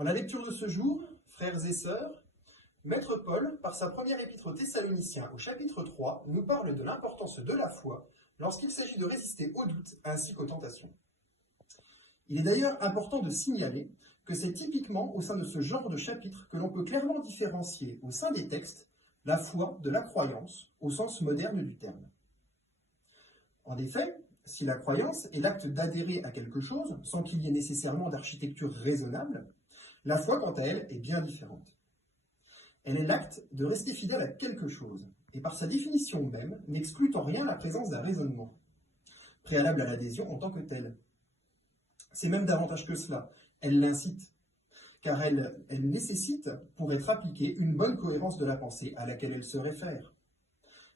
En la lecture de ce jour, frères et sœurs, Maître Paul, par sa première épître aux Thessaloniciens au chapitre 3, nous parle de l'importance de la foi lorsqu'il s'agit de résister aux doutes ainsi qu'aux tentations. Il est d'ailleurs important de signaler que c'est typiquement au sein de ce genre de chapitre que l'on peut clairement différencier au sein des textes la foi de la croyance au sens moderne du terme. En effet, si la croyance est l'acte d'adhérer à quelque chose sans qu'il y ait nécessairement d'architecture raisonnable, la foi, quant à elle, est bien différente. Elle est l'acte de rester fidèle à quelque chose, et par sa définition même, n'exclut en rien la présence d'un raisonnement, préalable à l'adhésion en tant que telle. C'est même davantage que cela, elle l'incite, car elle nécessite, pour être appliquée, une bonne cohérence de la pensée à laquelle elle se réfère.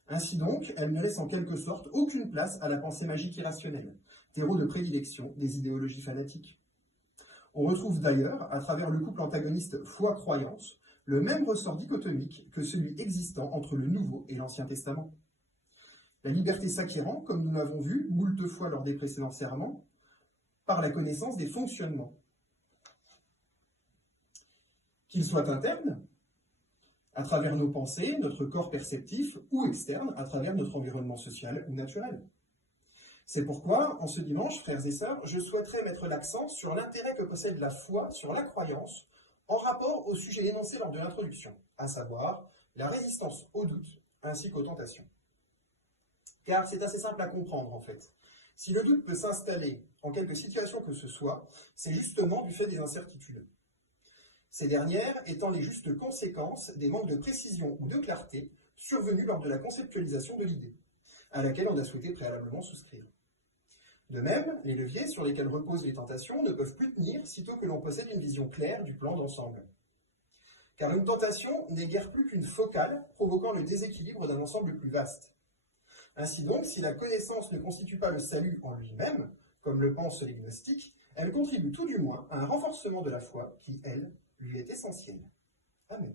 Ainsi donc, elle ne laisse en quelque sorte aucune place à la pensée magique irrationnelle, terreau de prédilection des idéologies fanatiques. On retrouve d'ailleurs, à travers le couple antagoniste foi-croyance, le même ressort dichotomique que celui existant entre le Nouveau et l'Ancien Testament. La liberté s'acquérant, comme nous l'avons vu moult fois lors des précédents sermons, par la connaissance des fonctionnements. Qu'ils soient internes, à travers nos pensées, notre corps perceptif, ou externes, à travers notre environnement social ou naturel. C'est pourquoi, en ce dimanche, frères et sœurs, je souhaiterais mettre l'accent sur l'intérêt que possède la foi sur la croyance en rapport au sujet énoncé lors de l'introduction, à savoir la résistance aux doutes ainsi qu'aux tentations. Car c'est assez simple à comprendre en fait. Si le doute peut s'installer en quelque situation que ce soit, c'est justement du fait des incertitudes. Ces dernières étant les justes conséquences des manques de précision ou de clarté survenus lors de la conceptualisation de l'idée, à laquelle on a souhaité préalablement souscrire. De même, les leviers sur lesquels reposent les tentations ne peuvent plus tenir sitôt que l'on possède une vision claire du plan d'ensemble. Car une tentation n'est guère plus qu'une focale provoquant le déséquilibre d'un ensemble plus vaste. Ainsi donc, si la connaissance ne constitue pas le salut en lui-même, comme le pensent les gnostiques, elle contribue tout du moins à un renforcement de la foi qui, elle, lui est essentielle. Amen.